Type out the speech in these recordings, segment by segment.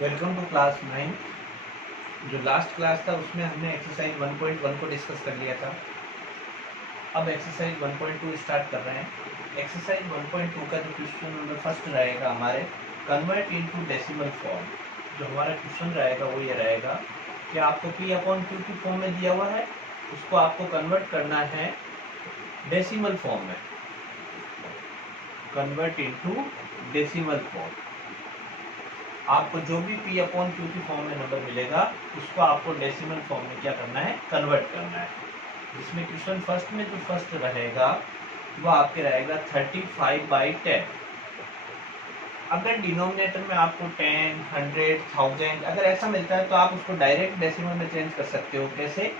Welcome to class 9। जो last class था उसमें हमने एक्सरसाइज 1.1 को डिस्कस कर लिया था। अब एक्सरसाइज 1.2 स्टार्ट कर रहे हैं। एक्सरसाइज 1.2 का जो क्वेश्चन नंबर फर्स्ट रहेगा हमारे, कन्वर्ट इनटू डेसिमल फॉर्म। जो हमारा क्वेश्चन रहेगा वो ये रहेगा कि आपको पी अपॉन क्यू की फॉर्म में दिया हुआ है, उसको आपको कन्वर्ट करना है डेसिमल फॉर्म में। Convert into decimal form. आपको जो भी पी अपॉन क्यू की फॉर्म में नंबर मिलेगा उसको आपको डेसिमल फॉर्म में क्या करना है, कन्वर्ट करना है। इसमें क्वेश्चन फर्स्ट में जो फर्स्ट रहेगा वो आपके रहेगा 35/10। अगर डिनोमिनेटर में आपको 10, 100, 1000 अगर ऐसा मिलता है तो आप उसको डायरेक्ट डेसिमल में चेंज कर सकते हो। कैसे?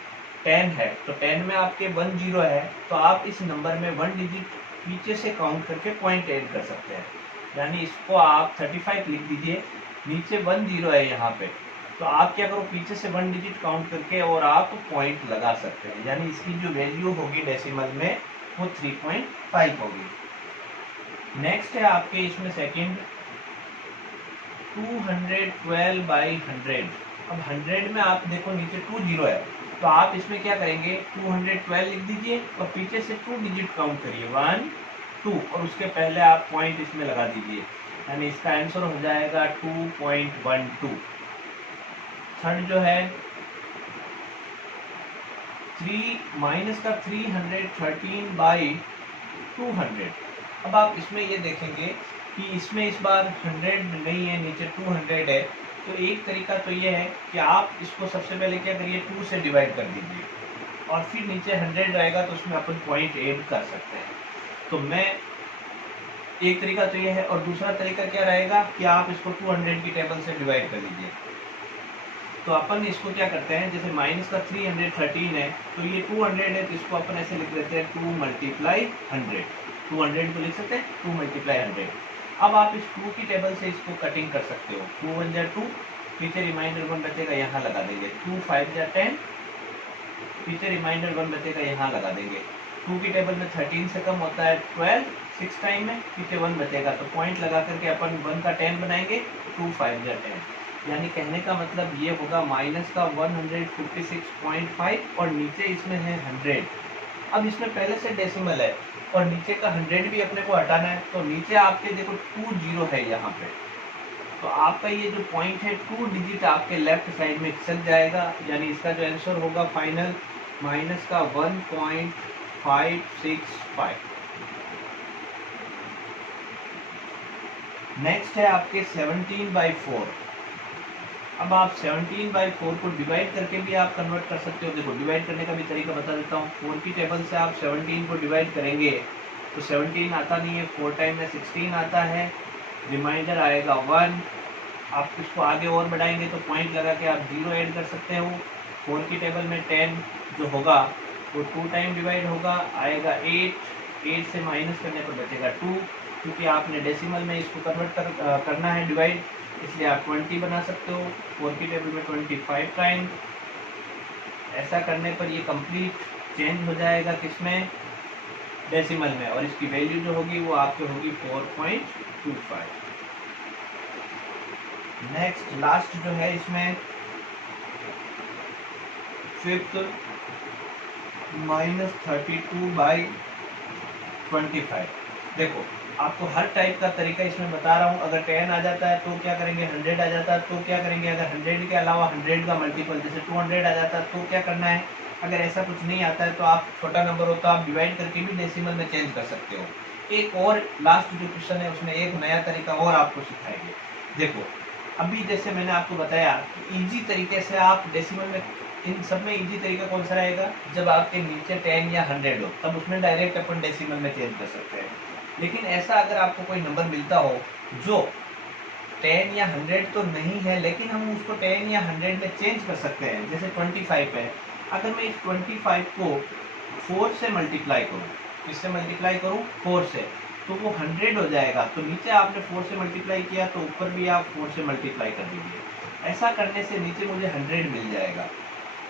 10 है तो 10 में आपके 1 0 है तो आप इस नंबर में 1 डिजिट पीछे से काउंट करके पॉइंट ऐड कर सकते हैं। यानी इसको आप 35 लिख दीजिए, नीचे 1 0 है यहाँ पे, तो आप क्या करो, पीछे से 1 डिजिट काउंट करके और आप पॉइंट लगा सकते हैं। यानी इसकी जो वैल्यू होगी डेसिमल में वो 3.5 होगी। नेक्स्ट है आपके इसमें सेकंड 212/100। अब 100 में आप देखो नीचे 2 0 है तो आप इसमें क्या करेंगे, 212 लिख दीजिए और पीछे से 2 डिजिट काउंट करिए, 1 2 और उसके पहले आप पॉइंट इसमें लगा दीजिए। यानी इसका आंसर हो जाएगा 2.12। थर्ड जो है 313/200। अब आप इसमें ये देखेंगे कि इसमें इस बार 100 नहीं है, नीचे 200 है। तो एक तरीका तो ये है कि आप इसको सबसे पहले क्या करिए, 2 से डिवाइड कर दीजिए और फिर नीचे 100 रहेगा तो उसमें अपन पॉइंट ऐड कर सकते हैं। तो मैं एक तरीका तो ये है, और दूसरा तरीका क्या रहेगा कि आप इसको 200 की टेबल से डिवाइड कर लीजिए। तो अपन इसको क्या करते हैं, जैसे माइनस का 313 है तो ये 200 है तो इसको अपन ऐसे लिख देते हैं 2 × 100। 200 को लिख सकते हैं 2 × 100। अब आप इस 2 की टेबल से इसको कटिंग कर सकते हो। 2 1 जा 2, पीछे रिमाइंडर 1 बचेगा, यहाँ लगा देंगे। 2 5 जा 10, पीछे रिमाइंडर 1 बचेगा, यहाँ लगा देंगे। 2 की टेबल में 13 से कम होता है 12, 6 टाइम में पीछे 1 बचेगा तो पॉइंट लगा करके अपन 1 का 10 बनाएंगे। 2 5 जा 10, यानी कहने का मतलब ये होगा माइनस का 156.5 और नीचे इसमें है 100। अब इसमें पहले से डेसिमल है और नीचे का 100 भी अपने को हटाना है तो नीचे आपके देखो 2 0 है यहाँ पे, तो आपका ये जो पॉइंट है 2 डिजिट आपके लेफ्ट साइड में चल जाएगा। यानी इसका जो आंसर होगा फाइनल माइनस का 1.565। नेक्स्ट है आपके 17/4। अब आप 17/4 को डिवाइड करके भी आप कन्वर्ट कर सकते हो। देखो डिवाइड करने का भी तरीका बता देता हूँ। 4 की टेबल से आप 17 को डिवाइड करेंगे तो 17 आता नहीं है, 4 टाइम में 16 आता है, रिमाइंडर आएगा 1। आप इसको आगे और बढ़ाएंगे तो पॉइंट लगा के आप 0 ऐड कर सकते हो। 4 की टेबल में 10 जो होगा वो 2 टाइम डिवाइड होगा, आएगा 8। 8 से माइनस करने पर बचेगा 2, क्योंकि आपने डेसिमल में इसको कन्वर्ट करना है डिवाइड, इसलिए आप 20 बना सकते हो। 4 की टेबल में 25 टाइम। ऐसा करने पर ये कंप्लीट चेंज हो जाएगा किसमें, डेसिमल में, और इसकी वैल्यू जो होगी वो आपकी होगी 4.25। नेक्स्ट लास्ट जो है इसमें फिफ्थ -32/25। देखो आपको हर टाइप का तरीका इसमें बता रहा हूँ। अगर 10 आ जाता है तो क्या करेंगे, 100 आ जाता है तो क्या करेंगे, अगर 100 के अलावा 100 का मल्टीपल जैसे 200 आ जाता है तो क्या करना है। अगर ऐसा कुछ नहीं आता है तो आप छोटा नंबर हो तो आप डिवाइड करके भी डेसिमल में चेंज कर सकते हो। एक और लास्ट जो क्वेश्चन है उसमें एक नया तरीका और आपको सिखाएंगे। देखो अभी जैसे मैंने आपको बताया कि इजी तरीके से आप डेसिमल में, इन सब में इजी तरीका कौन सा रहेगा, जब आपके नीचे 10 या 100 हो तब उसमें डायरेक्ट अपन डेसिमल में चेंज कर सकते हैं। लेकिन ऐसा अगर आपको कोई नंबर मिलता हो जो 10 या 100 तो नहीं है लेकिन हम उसको 10 या 100 में चेंज कर सकते हैं, जैसे 25 है, अगर मैं इस 25 को 4 से मल्टीप्लाई करूँ, किससे मल्टीप्लाई करूँ, 4 से, तो वो 100 हो जाएगा। तो नीचे आपने 4 से मल्टीप्लाई किया तो ऊपर भी आप 4 से मल्टीप्लाई कर दीजिए। ऐसा करने से नीचे मुझे 100 मिल जाएगा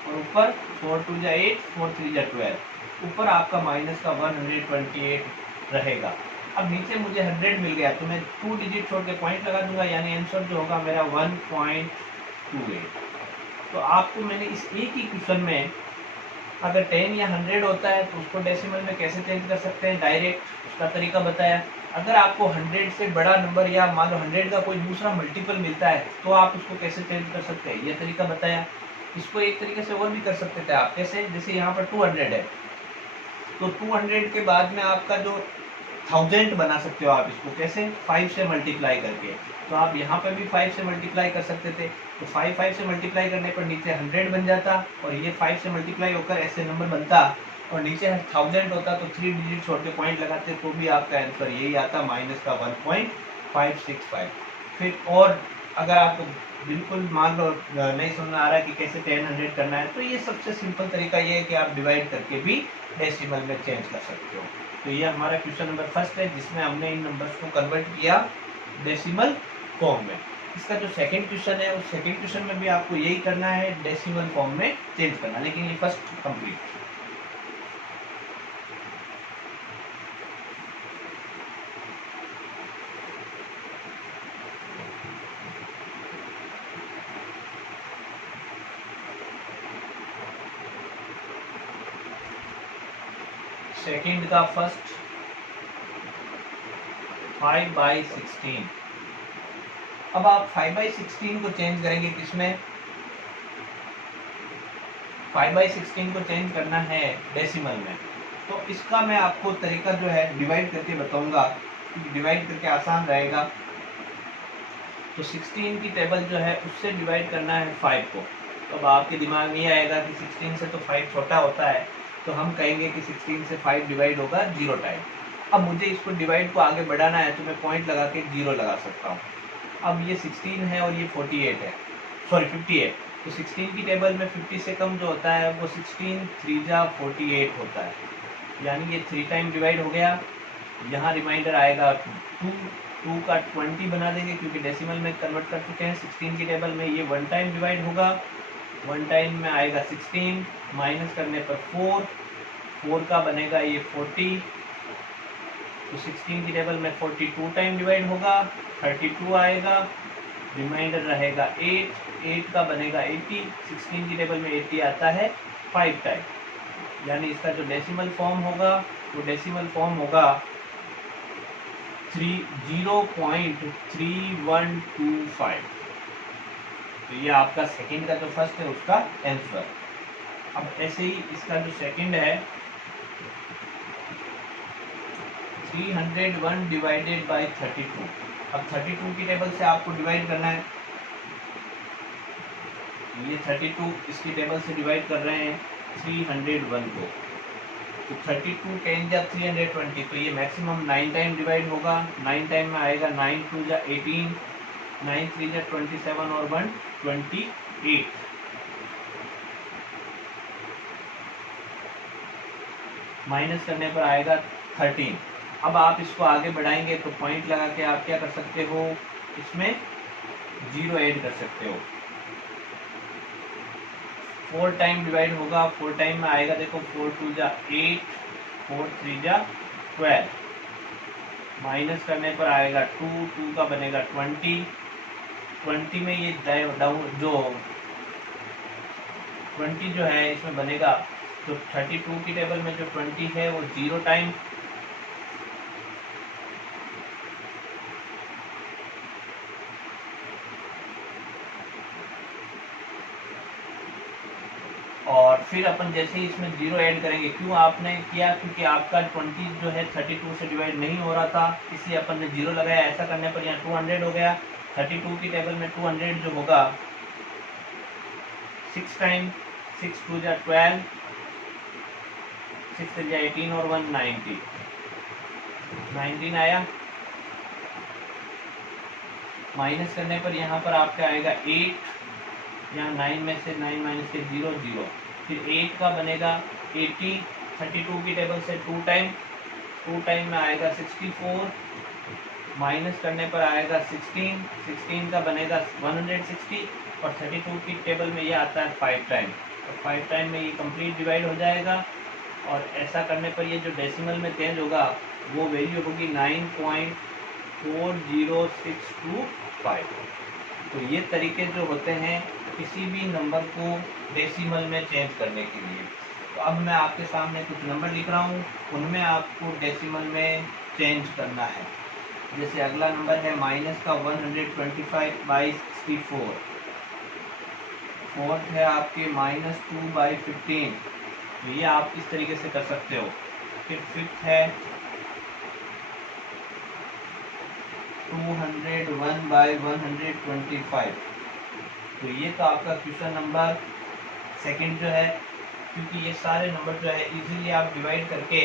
और ऊपर 4 2 जा 8, 4 3 जा 12, ऊपर आपका माइनस का 128 रहेगा। अब नीचे मुझे 100 मिल गया तो मैं 2 डिजिट छोड़ के पॉइंट लगा दूंगा, यानी आंसर जो होगा मेरा 1.28। तो आपको मैंने इस एक ही क्वेश्चन में अगर 10 या 100 होता है तो उसको डेसिमल में कैसे चेंज कर सकते हैं डायरेक्ट, उसका तरीका बताया। अगर आपको 100 से बड़ा नंबर या मान लो 100 का कोई दूसरा मल्टीपल मिलता है तो आप उसको कैसे चेंज कर सकते हैं, ये तरीका बताया। इसको एक तरीके से और भी कर सकते थे आप, कैसे, जैसे यहाँ पर 200 है तो 200 के बाद में आपका जो 1000 बना सकते हो आप इसको, कैसे, 5 से मल्टीप्लाई करके। तो आप यहाँ पर भी 5 से मल्टीप्लाई कर सकते थे, तो 5 से मल्टीप्लाई करने पर नीचे 100 बन जाता और ये 5 से मल्टीप्लाई होकर ऐसे नंबर बनता और नीचे 1000 होता तो 3 डिजिट छोड़ के पॉइंट लगाते तो भी आपका आंसर यही आता, माइनस का 1.565। फिर और अगर आपको बिल्कुल मान लो नहीं समझ आ रहा है कि कैसे 10 100 करना है, तो ये सबसे सिंपल तरीका ये है कि आप डिवाइड करके भी डेसिमल में चेंज कर सकते हो। तो ये हमारा क्वेश्चन नंबर फर्स्ट है जिसमें हमने इन नंबर्स को कन्वर्ट किया डेसिमल फॉर्म में। इसका जो सेकंड क्वेश्चन है उस सेकंड क्वेश्चन में भी आपको यही करना है, डेसिमल फॉर्म में चेंज करना, लेकिन ये फर्स्ट कंप्लीट। सेकंड का फर्स्ट 5/16। अब आप 5/16 को चेंज करेंगे किसमें, 5/16 को चेंज करना है डेसिमल में। तो इसका मैं आपको तरीका जो है डिवाइड करके बताऊंगा, डिवाइड करके आसान रहेगा। तो 16 की टेबल जो है उससे डिवाइड करना है 5 को। तो अब आपके दिमाग में ये आएगा कि 16 से तो 5 छोटा होता है, तो हम कहेंगे कि 16 से 5 डिवाइड होगा 0 टाइम। अब मुझे इसको डिवाइड को आगे बढ़ाना है तो मैं पॉइंट लगा के 0 लगा सकता हूँ। अब ये 16 है और ये 48 है, सॉरी 58। तो 16 की टेबल में 50 से कम जो होता है वो 16 3 जा 48 होता है, यानी ये 3 टाइम डिवाइड हो गया। यहाँ रिमाइंडर आएगा 2 का 20 बना देंगे क्योंकि डेसिमल में कन्वर्ट कर चुके हैं। 16 की टेबल में ये 1 टाइम डिवाइड होगा, 1 टाइम में आएगा 16, माइनस करने पर 4 का बनेगा ये 40। तो 16 की टेबल में 42 टाइम डिवाइड होगा, 32 आएगा, रिमाइंडर रहेगा 8 का बनेगा 80। 16 की टेबल में 80 आता है 5 टाइम, यानी इसका जो डेसिमल फॉर्म होगा वो डेसिमल फॉर्म होगा 0.3125। तो ये आपका सेकंड का जो फर्स्ट है उसका आंसर। अब ऐसे ही इसका जो सेकंड है 301 डिवाइडेड बाय 32। अब 32 की टेबल से आपको डिवाइड करना है, ये 32 इसकी टेबल से डिवाइड कर रहे हैं 301 को। तो 32 10 जा 320, तो ये मैक्सिमम 9 टाइम डिवाइड होगा। 9 टाइम में आएगा 9 2 जा 18, 9 3 जा 27 और 1 28। माइनस करने पर आएगा 13। अब आप इसको आगे बढ़ाएंगे तो पॉइंट लगा के आप क्या कर सकते हो, इसमें 0 ऐड कर सकते हो। 4 टाइम डिवाइड होगा, 4 टाइम में आएगा, देखो 4 2 जा 8, 4 3 जा 12। माइनस करने पर आएगा 2 का बनेगा 20। 20 में ये डाउन जो 20 जो है इसमें बनेगा, तो 32 की टेबल में जो 20 है वो 0 टाइम, और फिर अपन जैसे ही इसमें 0 ऐड करेंगे, क्यों आपने किया, क्योंकि आपका 20 जो है 32 से डिवाइड नहीं हो रहा था, इसलिए अपन ने 0 लगाया। ऐसा करने पर यहाँ 200 हो गया। 32 की टेबल में 200 जो होगा 6 टाइम, 6 2 जा 12, 6 3 जा 18 और 1 19 आया। माइनस करने पर यहाँ पर आपका आएगा 8, यहाँ 9 में से 9 माइनस के 0 0, फिर 8 का बनेगा 80। 32 की टेबल से 2 टाइम में आएगा 64, माइनस करने पर आएगा 16 का बनेगा 160, और 32 की टेबल में ये आता है 5 टाइम। तो 5 टाइम में ये कंप्लीट डिवाइड हो जाएगा। और ऐसा करने पर ये जो डेसिमल में चेंज होगा वो वैल्यू होगी 9.40625। तो ये तरीके जो होते हैं किसी भी नंबर को डेसिमल में चेंज करने के लिए। तो अब मैं आपके सामने कुछ नंबर लिख रहा हूँ, उनमें आपको डेसिमल में चेंज करना है। जैसे अगला नंबर है माइनस का 125/64, फोर्थ है आपके -2/15। तो ये आप इस तरीके से कर सकते हो। फिर फिफ्थ है 201/125। तो ये तो आपका क्वेश्चन नंबर सेकंड जो है, क्योंकि ये सारे नंबर जो है इजीली आप डिवाइड करके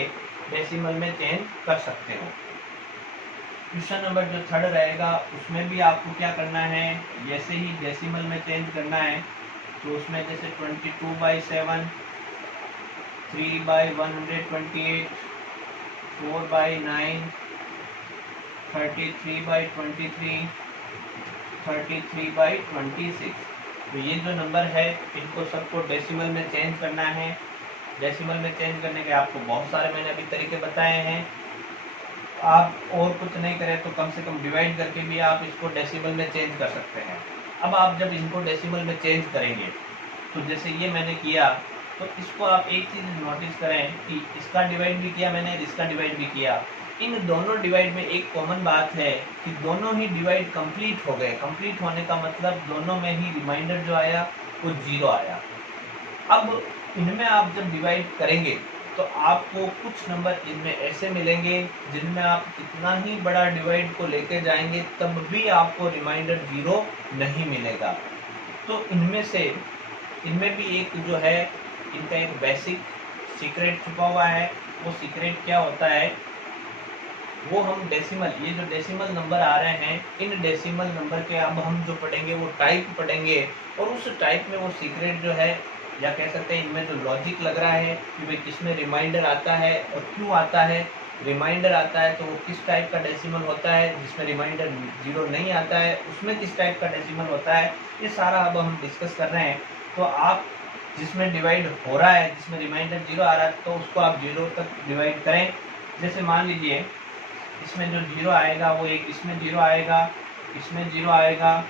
डेसिमल में चेंज कर सकते हो। क्वेश्चन नंबर जो थर्ड रहेगा उसमें भी आपको क्या करना है, जैसे ही डेसिमल में चेंज करना है तो उसमें जैसे 22/7, 3/128, 4/9, 33/23, 33/26। तो ये जो नंबर है इनको सबको डेसिमल में चेंज करना है। डेसिमल में चेंज करने के आपको बहुत सारे मैंने अभी तरीके बताए हैं। आप और कुछ नहीं करें तो कम से कम डिवाइड करके भी आप इसको डेसिमल में चेंज कर सकते हैं। अब आप जब इनको डेसिमल में चेंज करेंगे तो जैसे ये मैंने किया, तो इसको आप एक चीज़ नोटिस करें कि इसका डिवाइड भी किया मैंने, इसका डिवाइड भी किया। इन दोनों डिवाइड में एक कॉमन बात है कि दोनों ही डिवाइड कंप्लीट हो गए। कंप्लीट होने का मतलब दोनों में ही रिमाइंडर जो आया वो 0 आया। अब इनमें आप जब डिवाइड करेंगे तो आपको कुछ नंबर इनमें ऐसे मिलेंगे जिनमें आप कितना ही बड़ा डिवाइड को लेके जाएंगे तब भी आपको रिमाइंडर 0 नहीं मिलेगा। तो इनमें भी एक जो है इनका एक बेसिक सीक्रेट छुपा हुआ है। वो सीक्रेट क्या होता है, वो हम डेसिमल, ये जो डेसिमल नंबर आ रहे हैं इन डेसिमल नंबर के अब हम जो पढ़ेंगे वो टाइप पढ़ेंगे, और उस टाइप में वो सीक्रेट जो है, या कह सकते हैं इनमें जो लॉजिक लग रहा है कि भाई किसमें रिमाइंडर आता है और क्यों आता है। रिमाइंडर आता है तो वो किस टाइप का डेसिमल होता है, जिसमें रिमाइंडर 0 नहीं आता है उसमें किस टाइप का डेसिमल होता है, ये सारा अब हम डिस्कस कर रहे हैं। तो आप जिसमें डिवाइड हो रहा है, जिसमें रिमाइंडर 0 आ रहा है, तो उसको आप 0 तक डिवाइड करें। जैसे मान लीजिए इसमें जो 0 आएगा वो एक इसमें 0 आएगा, इसमें 0 आएगा,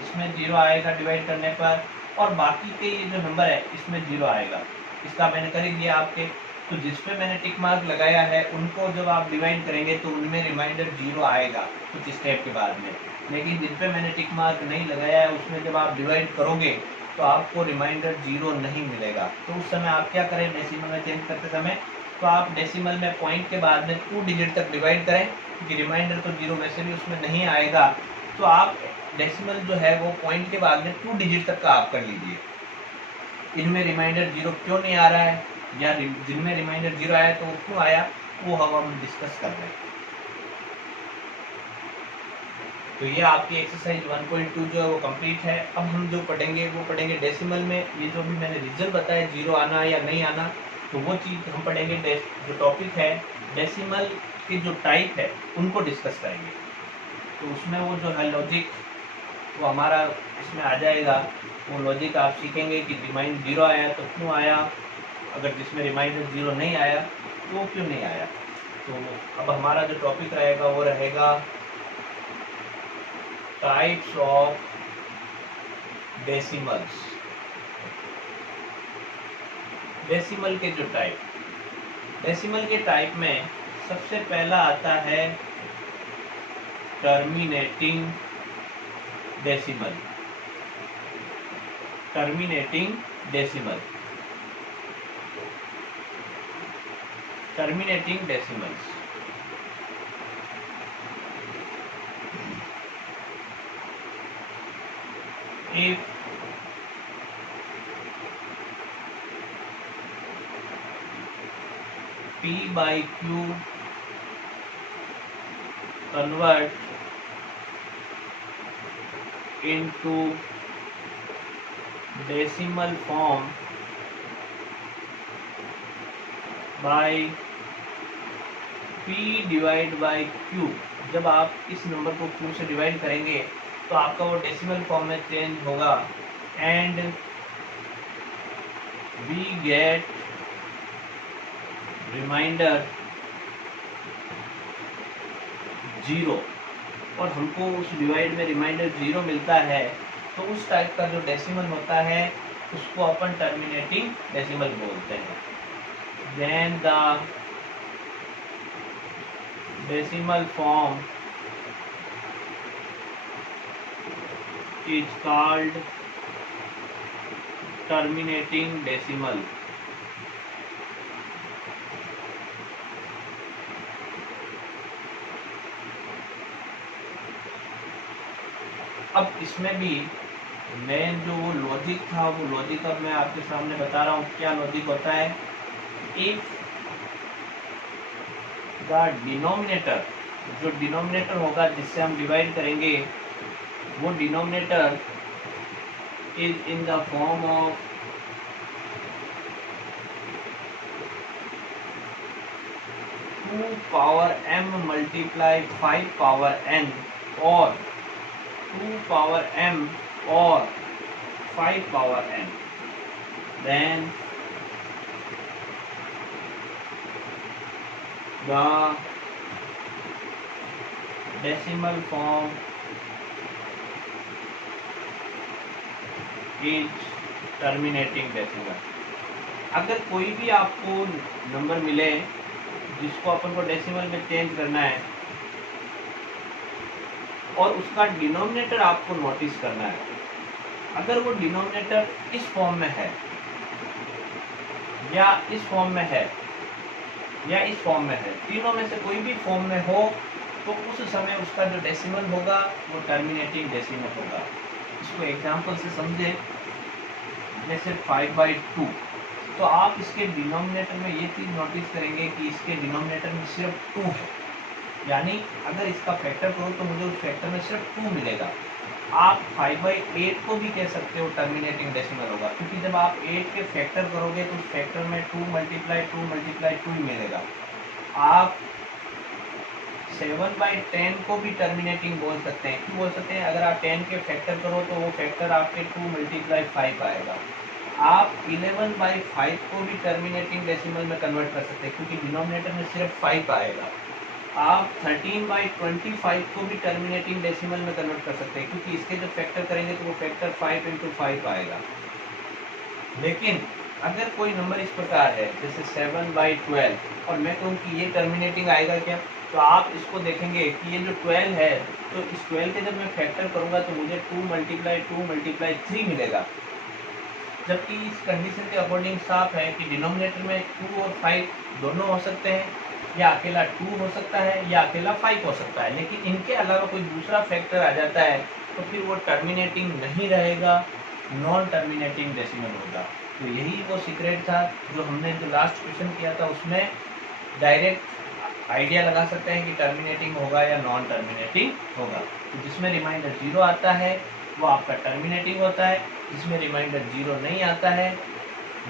इसमें 0 आएगा डिवाइड करने पर, और बाकी के ये जो नंबर है इसमें 0 आएगा। इसका मैंने कर ही दिया आपके। तो जिसमें मैंने टिक मार्क लगाया है उनको जब आप डिवाइड करेंगे तो उनमें रिमाइंडर 0 आएगा कुछ स्टेप के बाद में। लेकिन जिन पे मैंने टिक मार्क नहीं लगाया है उसमें जब आप डिवाइड करोगे तो आपको रिमाइंडर 0 नहीं मिलेगा। तो उस समय आप क्या करें, डेसिमल में चेंज करते समय तो आप डेसिमल में पॉइंट के बाद में 2 डिजिट तक डिवाइड करें, क्योंकि रिमाइंडर तो 0 वैसे भी उसमें नहीं आएगा। तो आप डेसिमल जो है वो पॉइंट के बाद में 2 डिजिट तक का आप कर लीजिए। इनमें रिमाइंडर 0 क्यों नहीं आ रहा है, या जिनमें रिमाइंडर 0 आया तो वो क्यों आया, वो हम डिस्कस कर रहे हैं। तो ये आपकी एक्सरसाइज 1.2 जो है वो कंप्लीट है। अब हम जो पढ़ेंगे वो पढ़ेंगे डेसिमल में। ये जो भी मैंने रीजन बताया 0 आना या नहीं आना, तो वो चीज़ हम पढ़ेंगे। जो टॉपिक है डेसिमल की जो टाइप है उनको डिस्कस करेंगे। तो उसमें वो जो है लॉजिक वो हमारा इसमें आ जाएगा। वो लॉजिक आप सीखेंगे कि रिमाइंड 0 आया तो क्यों आया, अगर जिसमें रिमाइंडर 0 नहीं आया तो वो क्यों नहीं आया। तो अब हमारा जो टॉपिक रहेगा वो रहेगा टाइप्स ऑफ डेसिमल्स। डेसिमल के जो टाइप, डेसिमल के टाइप में सबसे पहला आता है terminating decimal. Terminating decimal, terminating decimals. If P by Q convert into decimal form by P divide by Q, जब आप इस नंबर को Q से डिवाइड करेंगे तो आपका वो डेसिमल फॉर्म में चेंज होगा, and we get remainder zero और हमको उस डिवाइड में रिमाइंडर जीरो मिलता है, तो उस टाइप का जो डेसिमल होता है उसको अपन टर्मिनेटिंग डेसिमल बोलते हैं। Then the decimal form is called terminating decimal. अब इसमें भी मेन जो वो लॉजिक था, वो लॉजिक अब मैं आपके सामने बता रहा हूँ क्या लॉजिक होता है। इफ द डिनोमिनेटर, जो डिनोमिनेटर होगा जिससे हम डिवाइड करेंगे, वो denominator is in the form of 2 power m multiply 5 power n और 2 पावर m और 5 power n, then the decimal form is terminating decimal। अगर कोई भी आपको नंबर मिले जिसको अपन को डेसिमल में चेंज करना है और उसका डिनोमिनेटर आपको नोटिस करना है, अगर वो डिनोमिनेटर इस फॉर्म में है या इस फॉर्म में है या इस फॉर्म में है, तीनों में से कोई भी फॉर्म में हो, तो उस समय उसका जो डेसिमल होगा वो टर्मिनेटिंग डेसिमल होगा। इसको एग्जांपल से समझे, जैसे 5/2, तो आप इसके डिनोमिनेटर में ये चीज़ नोटिस करेंगे कि इसके डिनोमिनेटर में सिर्फ 2 है, यानी अगर इसका फैक्टर करो तो मुझे उस फैक्टर में सिर्फ 2 मिलेगा। आप 5/8 को भी कह सकते हो टर्मिनेटिंग डेसिमल होगा, क्योंकि जब आप 8 के फैक्टर करोगे तो उस फैक्टर में 2 × 2 ही मिलेगा। आप 7/10 को भी टर्मिनेटिंग बोल सकते हैं। क्यों बोल सकते हैं? अगर आप 10 के फैक्टर करो तो वो फैक्टर आपके 2 × 5 आएगा। आप 11/5 को भी टर्मिनेटिंग डेसिमल में कन्वर्ट कर सकते हैं, क्योंकि डिनोमिनेटर में सिर्फ 5 आएगा। आप 13/25 को भी टर्मिनेटिंग डेसिमल में कन्वर्ट कर सकते हैं, क्योंकि इसके जो फैक्टर करेंगे तो वो फैक्टर 5 × 5 आएगा। लेकिन अगर कोई नंबर इस प्रकार है जैसे 7/12 और मैं कहूँ कि ये टर्मिनेटिंग आएगा क्या, तो आप इसको देखेंगे कि ये जो 12 है, तो इस 12 के जब मैं फैक्टर करूँगा तो मुझे 2 × 3 मिलेगा। जबकि इस कंडीशन के अकॉर्डिंग साफ है कि डिनोमिनेटर में 2 और 5 दोनों हो सकते हैं, या अकेला 2 हो सकता है या अकेला 5 हो सकता है, लेकिन इनके अलावा कोई दूसरा फैक्टर आ जाता है तो फिर वो टर्मिनेटिंग नहीं रहेगा, नॉन टर्मिनेटिंग डेसिमल होगा। तो यही वो सीक्रेट था जो हमने जो लास्ट क्वेश्चन किया था, उसमें डायरेक्ट आइडिया लगा सकते हैं कि टर्मिनेटिंग होगा या नॉन टर्मिनेटिंग होगा। तो जिसमें रिमाइंडर 0 आता है वो आपका टर्मिनेटिंग होता है, जिसमें रिमाइंडर 0 नहीं आता है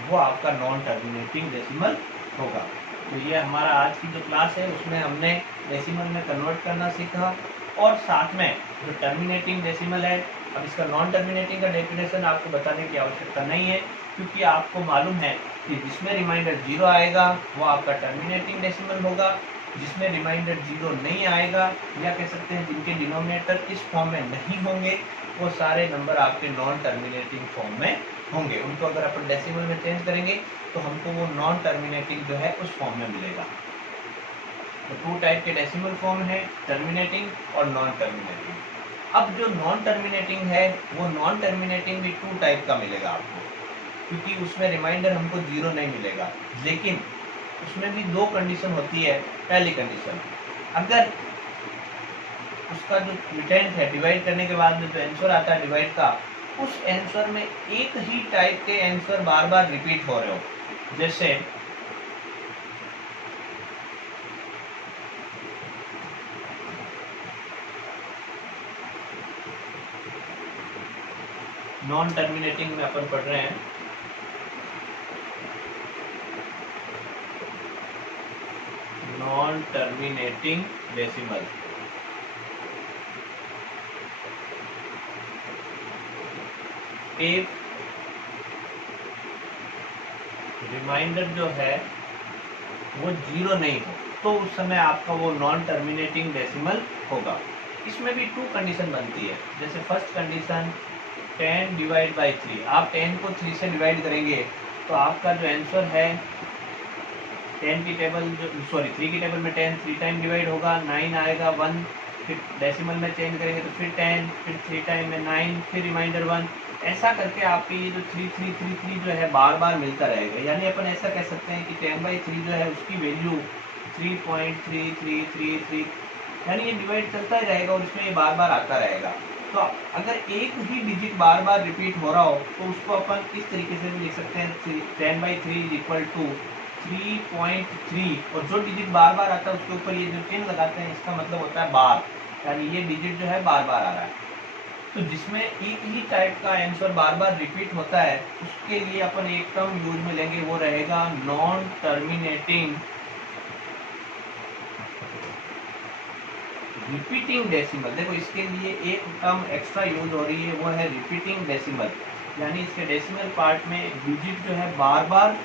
वो आपका नॉन टर्मिनेटिंग डेसिमल होगा। तो ये हमारा आज की जो क्लास है उसमें हमने डेसिमल में कन्वर्ट करना सीखा, और साथ में जो टर्मिनेटिंग डेसिमल है, अब इसका नॉन टर्मिनेटिंग का डेफिनेशन आपको बताने की आवश्यकता नहीं है, क्योंकि आपको मालूम है कि जिसमें रिमाइंडर 0 आएगा वो आपका टर्मिनेटिंग डेसिमल होगा, जिसमें रिमाइंडर 0 नहीं आएगा या कह सकते हैं जिनके डिनोमिनेटर इस फॉर्म में नहीं होंगे, वो सारे नंबर आपके नॉन टर्मिनेटिंग फॉर्म में होंगे। उनको अगर अपन डेसिमल में चेंज करेंगे तो हमको वो नॉन टर्मिनेटिंग जो है उस फॉर्म में मिलेगा। तो 2 टाइप के डेसिमल फॉर्म है, टर्मिनेटिंग और नॉन टर्मिनेटिंग। अब जो नॉन टर्मिनेटिंग है वो नॉन टर्मिनेटिंग भी 2 टाइप का मिलेगा आपको, क्योंकि उसमें रिमाइंडर हमको 0 नहीं मिलेगा, लेकिन उसमें भी 2 कंडीशन होती है। पहली कंडीशन, अगर उसका जो रिटेंट है डिवाइड करने के बाद में जो आंसर आता है डिवाइड का, उस आंसर में एक ही टाइप के आंसर बार बार रिपीट हो रहे हो, जैसे नॉन टर्मिनेटिंग में अपन पढ़ रहे हैं, non terminating decimal. If remainder जो है वो 0 नहीं हो, तो उस समय आपका वो नॉन टर्मिनेटिंग डेसिमल होगा। इसमें भी 2 कंडीशन बनती है। जैसे फर्स्ट कंडीशन 10 डिवाइड बाई 3, आप 10 को 3 से डिवाइड करेंगे तो आपका जो आंसर है 10 की टेबल जो 3 की टेबल में 10 3 टाइम डिवाइड होगा, 9 आएगा, 1 फिर डेसिमल में चेंज करेंगे तो फिर 10, फिर 3 टाइम में 9, फिर रिमाइंडर 1। ऐसा करके आपकी ये जो 3 जो है बार बार मिलता रहेगा। यानी अपन ऐसा कह सकते हैं कि 10/3 जो है उसकी वैल्यू 3.3333, यानी ये डिवाइड चलता ही रहेगा और इसमें ये बार बार आता रहेगा। तो अगर एक ही डिजिट बार बार रिपीट हो रहा हो तो उसको अपन इस तरीके से भी लिख सकते हैं 10/3 इज इक्वल टू 3.3, और जो डिजिट बार बार आता है उसके ऊपर ये जो चिन्ह लगाते हैं इसका मतलब होता है बार, यानी ये डिजिट जो है बार बार आ रहा है। तो जिसमें एक ही टाइप का आंसर बार बार रिपीट होता है उसके लिए अपन एक टर्म यूज में लेंगे, वो रहेगा नॉन टर्मिनेटिंग रिपीटिंग डेसिमल। देखो इसके लिए एक टर्म एक्स्ट्रा यूज हो रही है, वो है रिपीटिंग डेसिमल, यानी इसके डेसिमल पार्ट में डिजिट जो है बार बार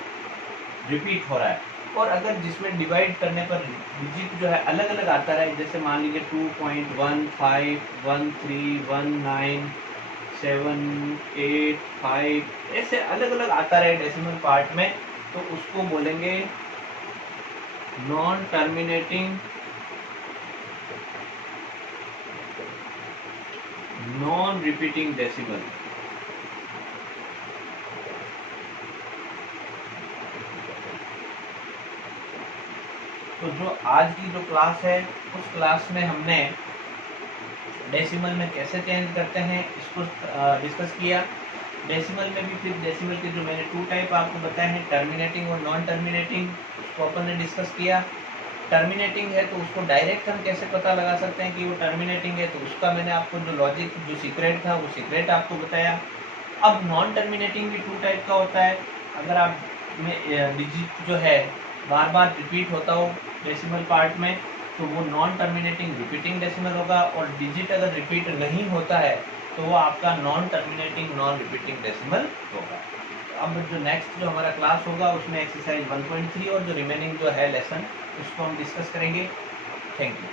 रिपीट हो रहा है। और अगर जिसमें डिवाइड करने पर डिजिट जो है अलग अलग आता रहे, जैसे मान लीजिए 2.15131978 ऐसे अलग अलग आता रहे डेसिमल पार्ट में, तो उसको बोलेंगे non terminating non repeating decimal. तो जो आज की जो क्लास है उस क्लास में हमने डेसिमल में कैसे चेंज करते हैं इसको डिस्कस किया। डेसिमल में भी फिर डेसिमल के जो मैंने 2 टाइप आपको बताए हैं, टर्मिनेटिंग और नॉन टर्मिनेटिंग, उसको अपन ने डिस्कस किया। टर्मिनेटिंग है तो उसको डायरेक्ट हम कैसे पता लगा सकते हैं कि वो टर्मिनेटिंग है, तो उसका मैंने आपको जो लॉजिक जो सीक्रेट था वो सीक्रेट आपको बताया। अब नॉन टर्मिनेटिंग भी 2 टाइप का होता है। अगर आप में डिजिट जो है बार बार रिपीट होता हो डेसिमल पार्ट में तो वो नॉन टर्मिनेटिंग रिपीटिंग डेसिमल होगा, और डिजिट अगर रिपीट नहीं होता है तो वो आपका non terminating non repeating decimal होगा। अब जो नेक्स्ट जो हमारा क्लास होगा उसमें एक्सरसाइज 1.3 और जो रिमेनिंग जो है लेसन उसको हम डिस्कस करेंगे। Thank you.